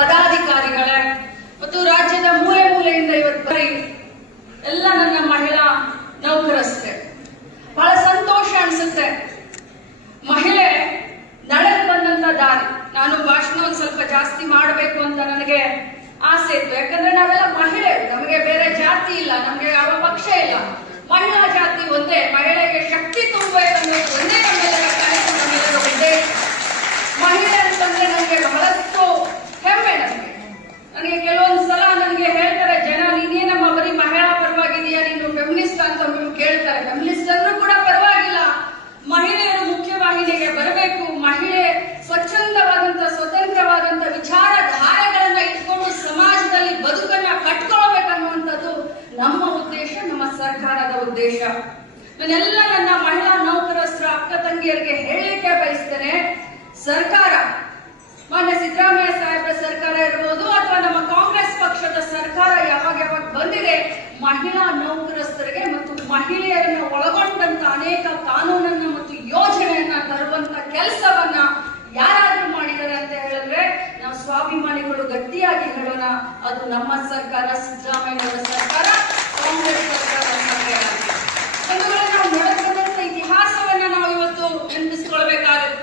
ಪದಾಧಿಕಾರಿಗಳೇ ಮತ್ತು ರಾಜ್ಯದ ಮೂಲೆ ಮೂಲೆಯಿಂದ ಇವತ್ತು ಎಲ್ಲ ನನ್ನ ಮಹಿಳಾ ನೌಕರಸ್ಥೆ ಬಹಳ ಸಂತೋಷ ಅನ್ಸುತ್ತೆ. ಮಹಿಳೆ ನಡೆದು ಬಂದಂತ ದಾರಿ. ನಾನು ಭಾಷಣ ಒಂದ್ ಸ್ವಲ್ಪ ಜಾಸ್ತಿ ಮಾಡಬೇಕು ಅಂತ ನನಗೆ ಆಸೆ ಇತ್ತು. ಯಾಕಂದ್ರೆ ನಾವೆಲ್ಲ ಮಹಿಳೆ, ನಮಗೆ ಬೇರೆ ಜಾತಿ ಇಲ್ಲ, ನಮ್ಗೆ ಯಾವ ಪಕ್ಷ ಇಲ್ಲ, ಮಹಿಳಾ ಜಾತಿ ಒಂದೇ. ಮಹಿಳೆಗೆ ಶಕ್ತಿ ತುಂಬಬೇಕನ್ನೋದು ಒಂದೇ ನಮ್ಮೆಲ್ಲರ ಕನಸು, ನಮ್ಮೆಲ್ಲರ ಉದ್ದೇಶ. ಮಹಿಳೆ ಅಂತಂದ್ರೆ ನನಗೆ ಬಹಳಷ್ಟು ಹೆಮ್ಮೆ. ನನಗೆ ಕೆಲವೊಂದು ಸಲ ನನಗೆ ಹೇಳ್ತಾರೆ ಜನ, ನೀನೇನಮ್ಮ ಬರೀ ಮಹಿಳಾ ಪರವಾಗಿದೆಯಾ, ನೀನು ಫೆಮಿನಿಸ್ಟ್ ಅಂತ ಕೇಳ್ತಾರೆ. ಫೆಮಿನಿಸ್ಟ್ ಅಂದ್ರೂ ಕೂಡ ಪರವಾಗಿಲ್ಲ, ಮಹಿಳೆಯರು ಮುಖ್ಯವಾಹಿನಿಗೆ ಬರಬೇಕು, ಮಹಿಳೆ ಸ್ವಚ್ಛಂದವಾದಂತ ಸ್ವತಂತ್ರವಾದಂತ ವಿಚಾರಧಾರೆಗಳನ್ನ ಇಟ್ಕೊಂಡು ಸಮಾಜದಲ್ಲಿ ಬದುಕನ್ನ ಕಟ್ಕೊಳ್ಬೇಕನ್ನುವಂಥದ್ದು ನಮ್ಮ ಉದ್ದೇಶ, ನಮ್ಮ ಸರ್ಕಾರದ ಉದ್ದೇಶ. ನಾನೆಲ್ಲ ನನ್ನ ಮಹಿಳಾ ನೌಕರಸ್ಥರ ಅಕ್ಕ ತಂಗಿಯರಿಗೆ ಹೇಳಲಿಕ್ಕೆ ಬಯಸ್ತೇನೆ, ಸರ್ಕಾರ, ಮಾನ್ಯ ಸಿದ್ದರಾಮಯ್ಯ ಸಾಹೇಬರ ಸರ್ಕಾರ ಇರ್ಬೋದು ಅಥವಾ ನಮ್ಮ ಕಾಂಗ್ರೆಸ್ ಪಕ್ಷದ ಸರ್ಕಾರ ಯಾವಾಗ ಬಂದಿದೆ, ಮಹಿಳಾ ನೌಕರಸ್ಥರಿಗೆ ಮತ್ತು ಮಹಿಳೆಯರನ್ನು ಒಳಗೊಂಡಂತ ಅನೇಕ ಕಾನೂನನ್ನ ಮತ್ತು ಯೋಜನೆಯನ್ನ ತರುವಂತ ಕೆಲಸವನ್ನ ಯಾರಾದ್ರೂ ಮಾಡಿದ್ದಾರೆ ಅಂತ ಹೇಳಿದ್ರೆ ನಾವು ಸ್ವಾಭಿಮಾನಿಗಳು ಗಟ್ಟಿಯಾಗಿ ಹೇಳೋಣ, ಅದು ನಮ್ಮ ಸರ್ಕಾರ, ಸಿದ್ದರಾಮಯ್ಯ ಸರ್ಕಾರ, ಕಾಂಗ್ರೆಸ್ ಸರ್ಕಾರ. ನಾವು ನಡೆದಂತ ಇತಿಹಾಸವನ್ನ ನಾವು ಇವತ್ತು ನೆನಪಿಸಿಕೊಳ್ಬೇಕಾಗುತ್ತೆ.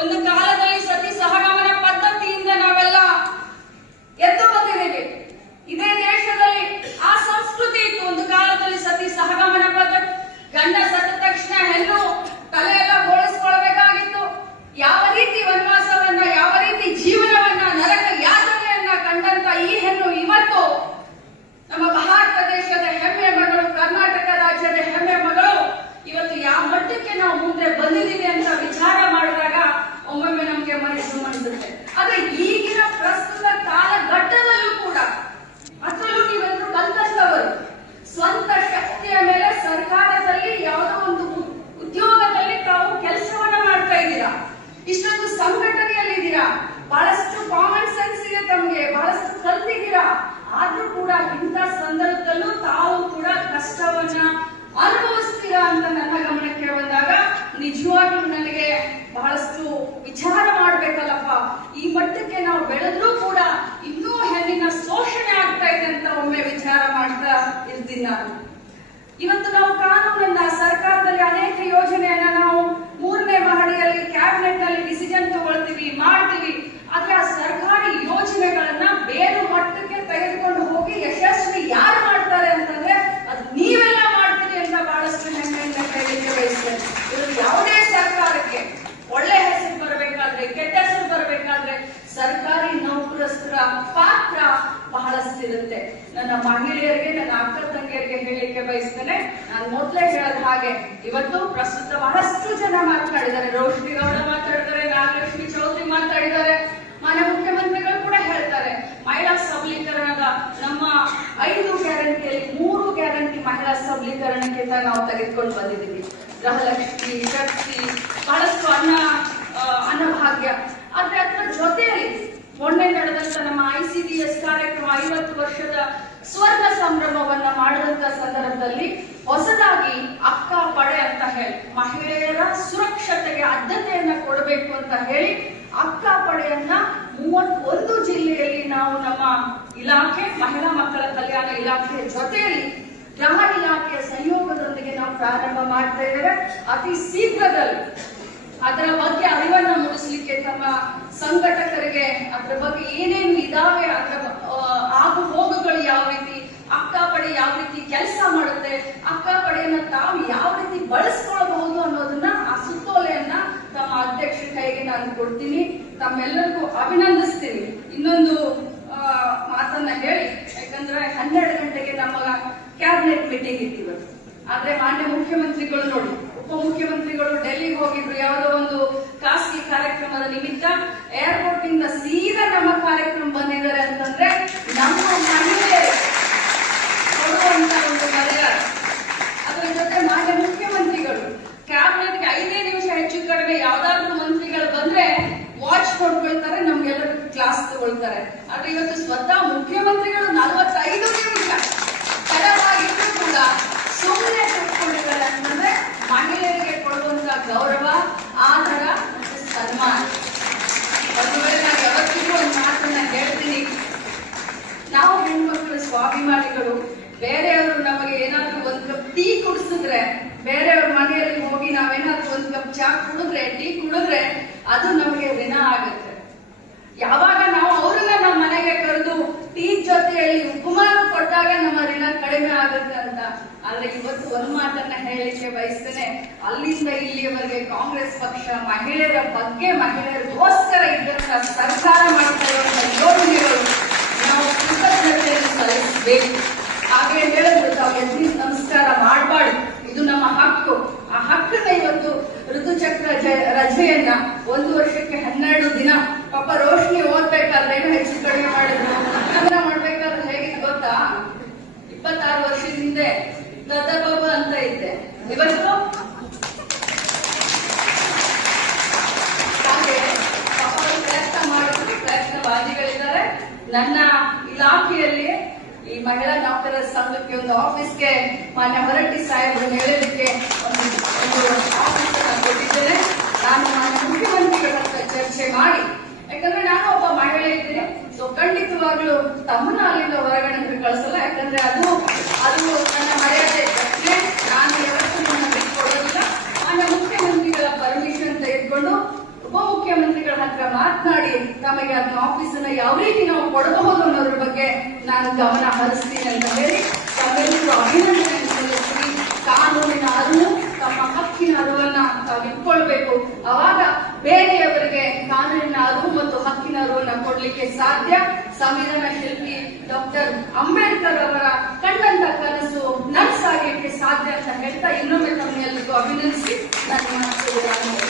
ಒಂದು ಕಾಲದಲ್ಲಿ ಸತಿ ಸಹಗಮನ ಪದ್ಧತಿಯಿಂದ ನಾವೆಲ್ಲ ಎದ್ದು ಬಂದಿದ್ದೇವೆ. ಇದೇ ದೇಶದಲ್ಲಿ ಆ ಸಂಸ್ಕೃತಿ ಇತ್ತು. ಒಂದು ಕಾಲದಲ್ಲಿ ಸತಿ ಸಹಗಮನ ಪದ್ಧತಿ, ಗಂಡ ಸತ್ತ ತಕ್ಷಣ ಹೆಣ್ಣು ತಲೆಯೆಲ್ಲ ಬೋಳಿಸ್ಕೊಳ್ಬೇಕಾಗಿತ್ತು. ಯಾವ ರೀತಿ ವನವಾಸವನ್ನ, ಯಾವ ರೀತಿ ಜೀವನವನ್ನ, ನರಕ ಯಾತನೆಯನ್ನ ಕಂಡಂತ ಈ ಹೆಣ್ಣು ಇವತ್ತು ನಮ್ಮ ಭಾರತ ದೇಶದ ಹೆಮ್ಮೆ ಮಗಳು, ಕರ್ನಾಟಕ ರಾಜ್ಯದ ಹೆಮ್ಮೆ ಮಗಳು, ಇವತ್ತು ಯಾವ ಮಟ್ಟಕ್ಕೆ ನಾವು ಮುಂದೆ ಬಂದಿದ್ದೀವಿ ಅಂತ ವಿಚಾರ ಮಾಡಿದಾಗ ಒಮ್ಮೊಮ್ಮೆ ನಮ್ಗೆ ಮನಸ್ಸು ಅನಿಸುತ್ತೆ. ಆದ್ರೆ ಈಗಿನ ಪ್ರಸ್ತುತ ಕಾಲಘಟ್ಟದಲ್ಲೂ ಕೂಡ, ಅದರಲ್ಲೂ ನೀವೆಲ್ಲರೂ ಕಲ್ತವರು, ಸ್ವಂತ ಶಕ್ತಿಯ ಮೇಲೆ ಸರ್ಕಾರದಲ್ಲಿ ಯಾವುದೋ ಒಂದು ಉದ್ಯೋಗದಲ್ಲಿ ತಾವು ಕೆಲಸವನ್ನ ಮಾಡ್ತಾ ಇದ್ದೀರಾ, ಇಷ್ಟೊಂದು ಸಂಘಟನೆಯಲ್ಲಿದ್ದೀರಾ, ಬಹಳಷ್ಟು ಕಾಮನ್ ಸೆನ್ಸ್ ಇದೆ ತಮಗೆ, ಬಹಳಷ್ಟು ಕಲ್ತಿದ್ದೀರಾ. ಆದ್ರೂ ಕೂಡ ಇಂಥ ಸಂದರ್ಭದಲ್ಲೂ ತಾವು ಕೂಡ ಕಷ್ಟವನ್ನ ಅನುಭವಿಸ್ತೀರಾ ಅಂತ ನನ್ನ ಗಮನಕ್ಕೆ ಬಂದಾಗ ನಿಜವಾಗ್ಲೂ ನನಗೆ ಬಹಳಷ್ಟು ವಿಚಾರ ಮಾಡ್ಬೇಕಲ್ಲಪ್ಪ. ಈ ಮಟ್ಟಕ್ಕೆ ನಾವು ಬೆಳೆದ್ರೂ ಕೂಡ ಇನ್ನೂ ಹೆಣ್ಣಿನ ಶೋಷಣೆ ಆಗ್ತಾ ಇದೆ ಅಂತ ಒಮ್ಮೆ ವಿಚಾರ ಮಾಡ್ತಾ ಇರ್ತೀನಿ ನಾನು. ಇವತ್ತು ನಾವು ಕಾನೂನನ್ನ, ಸರ್ಕಾರದಲ್ಲಿ ಅನೇಕ ಯೋಜನೆಯನ್ನ ನಾವು 3ನೇ ಮಹಡಿಯಲ್ಲಿ ಕ್ಯಾಬಿನೆಟ್ ನಲ್ಲಿ ಡಿಸಿಷನ್ ತಗೊಳ್ತೀವಿ, ಮಾಡ್ತೀವಿ. ಆದ್ರೆ ಆ ಸರ್ಕಾರಿ ಯೋಜನೆಗಳನ್ನ ಬೇರೆ ಮಟ್ಟಕ್ಕೆ ತೆಗೆದುಕೊಂಡು ಹೋಗಿ ಯಶಸ್ವಿ ಯಾರು ಮಾಡ್ತಾರೆ ಅಂತಂದ್ರೆ ಅದು ನೀವೆಲ್ಲ ಮಾಡ್ತೀರಿ ಅಂತ ಬಹಳಷ್ಟು ಹೆಮ್ಮೆಯಿಂದ ಹೇಳಲಿಕ್ಕೆ ಬಯಸ್ತೇನೆ. ಇದು ಯಾವುದೇ ಸರ್ಕಾರಕ್ಕೆ ಒಳ್ಳೆ ಹೆಸರು ಬರಬೇಕಾದ್ರೆ, ಕೆಟ್ಟ ಹೆಸರು ಬರಬೇಕಾದ್ರೆ ಸರ್ಕಾರಿ ನೌಕರಸ್ಥರ ಪಾತ್ರ ಬಹಳಷ್ಟಿರುತ್ತೆ. ನನ್ನ ಮಹಿಳೆಯರಿಗೆ, ನನ್ನ ಅಕ್ಕ ತಂಗಿಯರಿಗೆ ಹೇಳಲಿಕ್ಕೆ ಬಯಸ್ತೇನೆ, ನಾನು ಮೊದಲೇ ಹೇಳದ ಹಾಗೆ ಇವತ್ತು ಪ್ರಸ್ತುತ ಬಹಳಷ್ಟು ಜನ ಮಾತನಾಡಿದ್ದಾರೆ. ರೋಶ್ನಿ ಗೌಡ ಮಾತಾಡಿದ್ದಾರೆ, ನಾಗಲಕ್ಷ್ಮಿ ಚೌಧರಿ ಮಾತಾಡಿದ್ದಾರೆ, ಮಾನ್ಯ ಮುಖ್ಯಮಂತ್ರಿಗಳು ಕೂಡ ಹೇಳ್ತಾರೆ. ಮಹಿಳಾ ಸಬಲೀಕರಣದ ನಮ್ಮ 5 ಗ್ಯಾರಂಟಿಯಲ್ಲಿ 3 ಗ್ಯಾರಂಟಿ ಮಹಿಳಾ ಸಬಲೀಕರಣಕ್ಕೆ ನಾವು ತೆಗೆದುಕೊಂಡು ಬಂದಿದ್ದೀವಿ. ಗೃಹಲಕ್ಷ್ಮಿ, ಶಕ್ತಿ, ಬಹಳಷ್ಟು ಅನ್ನಭಾಗ್ಯ. ಆದ್ರೆ ಅದರ ಜೊತೆಯಲ್ಲಿ ಮೊನ್ನೆ ನಡೆದಂತ ನಮ್ಮ ICDS ಕಾರ್ಯಕ್ರಮ 50 ವರ್ಷದ ಸ್ವರ್ಣ ಸಂಭ್ರಮವನ್ನ ಮಾಡಿದಂತ ಸಂದರ್ಭದಲ್ಲಿ ಹೊಸದಾಗಿ ಅಕ್ಕ ಪಡೆ ಅಂತ ಹೇಳಿ ಮಹಿಳೆಯರ ಸುರಕ್ಷತೆಗೆ ಆದ್ಯತೆಯನ್ನ ಕೊಡಬೇಕು ಅಂತ ಹೇಳಿ ಅಕ್ಕ ಪಡೆಯನ್ನ 31 ಜಿಲ್ಲೆಯಲ್ಲಿ ನಾವು ನಮ್ಮ ಇಲಾಖೆ, ಮಹಿಳಾ ಮಕ್ಕಳ ಕಲ್ಯಾಣ ಇಲಾಖೆ ಜೊತೆಯಲ್ಲಿ ಗೃಹ ಇಲಾಖೆಯ ಸಹಯೋಗದೊಂದಿಗೆ ನಾವು ಪ್ರಾರಂಭ ಮಾಡ್ತಾ ಇದ್ದೇವೆ. ಅತಿ ಶೀಘ್ರದಲ್ಲಿ ಅದರ ಬಗ್ಗೆ ಅರಿವನ್ನ ಮೂಡಿಸಲಿಕ್ಕೆ ತಮ್ಮ ಸಂಘಟಕರಿಗೆ ಅದರ ಬಗ್ಗೆ ಏನೇನು ಇದಾವೆ, ಅದರ ಆಗು ಹೋಗುಗಳು ಯಾವ ರೀತಿ, ಅಕ್ಕ ಪಡೆ ಯಾವ ರೀತಿ ಕೆಲಸ ಮಾಡುತ್ತೆ, ಅಕ್ಕ ಪಡೆಯನ್ನ ತಾವು ಯಾವ ರೀತಿ ಬಳಸ್ಕೊಳ್ಬಹುದು ಅನ್ನೋದನ್ನ, ಆ ಸುತ್ತೋಲೆಯನ್ನ ತಮ್ಮ ಅಧ್ಯಕ್ಷ ಕೈಗೆ ನಾನು ಕೊಡ್ತೀನಿ. ತಮ್ಮೆಲ್ಲರಿಗೂ ಅಭಿನಂದಿಸ್ತೀನಿ. ಇನ್ನೊಂದು ಮಾತನ್ನ ಹೇಳಿ, ಯಾಕಂದ್ರೆ 12 ಗಂಟೆಗೆ ನಮ್ಮ ಕ್ಯಾಬಿನೆಟ್ ಮೀಟಿಂಗ್ ಇತ್ತು. ಆದ್ರೆ ಮಾನ್ಯ ಮುಖ್ಯಮಂತ್ರಿಗಳು ನೋಡಿ, ಉಪಮುಖ್ಯಮಂತ್ರಿಗಳು ಡೆಲ್ಲಿಗೆ ಹೋಗಿದ್ರು ಯಾವುದೋ ಒಂದು ಖಾಸಗಿ ಕಾರ್ಯಕ್ರಮದ ನಿಮಿತ್ತ. ಏರ್ಪೋರ್ಟ್ ಇಂದ ಸೀದಾ ನಮ್ಮ ಕಾರ್ಯಕ್ರಮ ಬಂದಿದ್ದಾರೆ ಅಂತಂದ್ರೆ ನಮ್ಮ ಮಹಿಳೆ ಕೊಡುವಂತ ಒಂದು ಮರ್ಯಾದೆ. ಅದರ ಜೊತೆ ಮಾನ್ಯ ಮುಖ್ಯಮಂತ್ರಿಗಳು ಕ್ಯಾಬಿನೆಟ್ಗೆ 5 ನಿಮಿಷ ಹೆಚ್ಚು ಕಡಿಮೆ ಯಾವ್ದಾದ್ರು ಮಂತ್ರಿಗಳು ಬಂದ್ರೆ ವಾಚ್ ಕೊಡ್ಕೊಳ್ತಾರೆ, ನಮ್ಗೆಲ್ಲರಿಗೂ ಕ್ಲಾಸ್ ತಗೊಳ್ತಾರೆ. ಆದ್ರೆ ಇವತ್ತು ಸ್ವತಃ ಮುಖ್ಯಮಂತ್ರಿಗಳು 45 ನಿಮಿಷ ತಡವಾಗಿದ್ರು ಕೂಡ ಸುಮ್ಮನೆ ಕೂತ್ಕೊಂಡಿದ್ದಾರೆ ಅಂತಂದ್ರೆ ಮಹಿಳೆಯರಿಗೆ ಕೊಡುವಂತ ಗೌರವ, ಆದರ ಮತ್ತು ಸನ್ಮಾನ. ಒಂದು ವೇಳೆ ನಾನು ಯಾವತ್ತಿಗೂ ಒಂದು ಮಾತನ್ನ ಹೇಳ್ತೀನಿ, ನಾವೇನಾದ್ರೂ ಒಂದು ಕಪ್ ಚಾ ಕುಡಿದ್ರೆ, ಟೀ ಕುಡಿದ್ರೆ ಅದು ನಮಗೆ ಋಣ ಆಗುತ್ತೆ. ಯಾವಾಗ ನಾವು ಅವ್ರನ್ನ ನಮ್ಮ ಮನೆಗೆ ಕರೆದು ಟೀ ಜೊತೆಯಲ್ಲಿ ಉಪಮಾನ ಕೊಟ್ಟಾಗ ನಮ್ಮ ಋಣ ಕಡಿಮೆ ಆಗುತ್ತೆ ಅಂತ. ಆದ್ರೆ ಇವತ್ತು ಒಂದು ಮಾತನ್ನ ಹೇಳಲಿಕ್ಕೆ ಬಯಸ್ತೇನೆ, ಅಲ್ಲಿಂದ ಇಲ್ಲಿಯವರೆಗೆ ಕಾಂಗ್ರೆಸ್ ಪಕ್ಷ ಮಹಿಳೆಯರ ಬಗ್ಗೆ, ಮಹಿಳೆಯರಿಗೋಸ್ಕರ ಇದ್ದಂತ ಸರ್ಕಾರ ಮಾಡ್ತಾ ಇರುವಂತಹ ಯೋಜನೆಗಳು ನಾವು ಕೃತಜ್ಞತೆಯನ್ನು ಸಲ್ಲಿಸಬೇಕು. ಹಾಗೆ ಹೇಳಿದ್ರು, ತಾವು ಎದ್ದು ನಮಸ್ಕಾರ ಮಾಡಬಾರ್ದು, ಇದು ನಮ್ಮ ಹಕ್ಕು. ಆ ಹಕ್ಕನ್ನ ಇವತ್ತು ಋತುಚಕ್ರ ರಜೆಯನ್ನ 1 ವರ್ಷಕ್ಕೆ 12 ದಿನ, ಪಾಪ ರೋಶಿನಿ ಓದ್ಬೇಕಾದ್ರೆ ಏನೋ ಹೆಚ್ಚು ಕಡಿಮೆ ಮಾಡಿದ್ರು. ಮಾಡ್ಬೇಕಾದ್ರೆ ಹೇಗಿತ್ತು ಗೊತ್ತಾ, 26 ವರ್ಷದ ಹಿಂದೆ ದತ್ತಬಾಬ ಅಂತ ಇದ್ದೆ, ಇವತ್ತು ಹಾಗೆ ಪಾಪ ಪ್ರಯತ್ನ ಮಾಡಿದ್ರು, ಪ್ರಯತ್ನವಾದಿಗಳಿದ್ದಾರೆ. ನನ್ನ ಇಲಾಖೆಯಲ್ಲಿ ಈ ಮಹಿಳಾ ನೌಕರರ ಸಂಘಕ್ಕೆ ಒಂದು ಆಫೀಸ್ಗೆ ಮಾನ್ಯ ಹೊರಟ್ಟಿ ಸಾಹೇಬರು ಹೇಳಲಿಕ್ಕೆ ಒಂದು ಆಫೀಸ್ ಅನ್ನು ಕೊಟ್ಟಿದ್ದೇನೆ. ನಾನು ಮಾನ್ಯ ಮುಖ್ಯಮಂತ್ರಿಗಳ ಹತ್ರ ಚರ್ಚೆ ಮಾಡಿ, ಯಾಕಂದ್ರೆ ನಾನು ಒಬ್ಬ ಮಹಿಳೆ ಇದ್ದೇನೆ, ಸೊ ಖಂಡಿತವಾಗ್ಲೂ ತಮ್ಮನ್ನ ಅಲ್ಲಿಂದ ಹೊರಗಡೆ ಕಳಿಸಲ್ಲ. ಯಾಕಂದ್ರೆ ಅದು ನನ್ನ ಮರ್ಯಾದೆ ಪ್ರಶ್ನೆ. ನಾನು ಯಾವತ್ತೂ ನನ್ನ ಬಿಟ್ಕೊಡೋದಿಲ್ಲ. ಮಾನ್ಯ ಮುಖ್ಯಮಂತ್ರಿಗಳ ಪರ್ಮಿಷನ್ ತೆಗೆದುಕೊಂಡು ಉಪಮುಖ್ಯಮಂತ್ರಿಗಳ ಹತ್ರ ಮಾತನಾಡಿ ನಮಗೆ ಅದನ್ನ ಆಫೀಸನ್ನ ಯಾವ ರೀತಿ ನಾವು ಕೊಡಬಹುದು ಅನ್ನೋದ್ರ ಬಗ್ಗೆ ನಾನು ಗಮನ ಹರಿಸ್ತೀನಿ ಅಂತ ಹೇಳಿ ತಮ್ಮೆಲ್ಲರೂ ಅಭಿನಂದನೆ ಸಲ್ಲಿಸ್ತೀನಿ. ಕಾನೂನಿನ ಅರಿವು, ತಮ್ಮ ಹಕ್ಕಿನ ಅರಿವನ್ನ ತಾವು ಇಟ್ಕೊಳ್ಬೇಕು. ಅವಾಗ ಬೇರೆಯವರಿಗೆ ಕಾನೂನಿನ ಅರಿವು ಮತ್ತು ಹಕ್ಕಿನ ಅರಿವನ್ನ ಕೊಡ್ಲಿಕ್ಕೆ ಸಾಧ್ಯ. ಸಂವಿಧಾನ ಶಿಲ್ಪಿ ಡಾಕ್ಟರ್ ಅಂಬೇಡ್ಕರ್ ಅವರ ಕಂಡಂತ ಕನಸು ನನಸಾಗಲಿಕ್ಕೆ ಸಾಧ್ಯ ಅಂತ ಹೇಳ್ತಾ ಇನ್ನೊಮ್ಮೆ ತಮ್ಮೆಲ್ಲರಿಗೂ ಅಭಿನಂದಿಸಿ ನನ್ನ ಮಾತು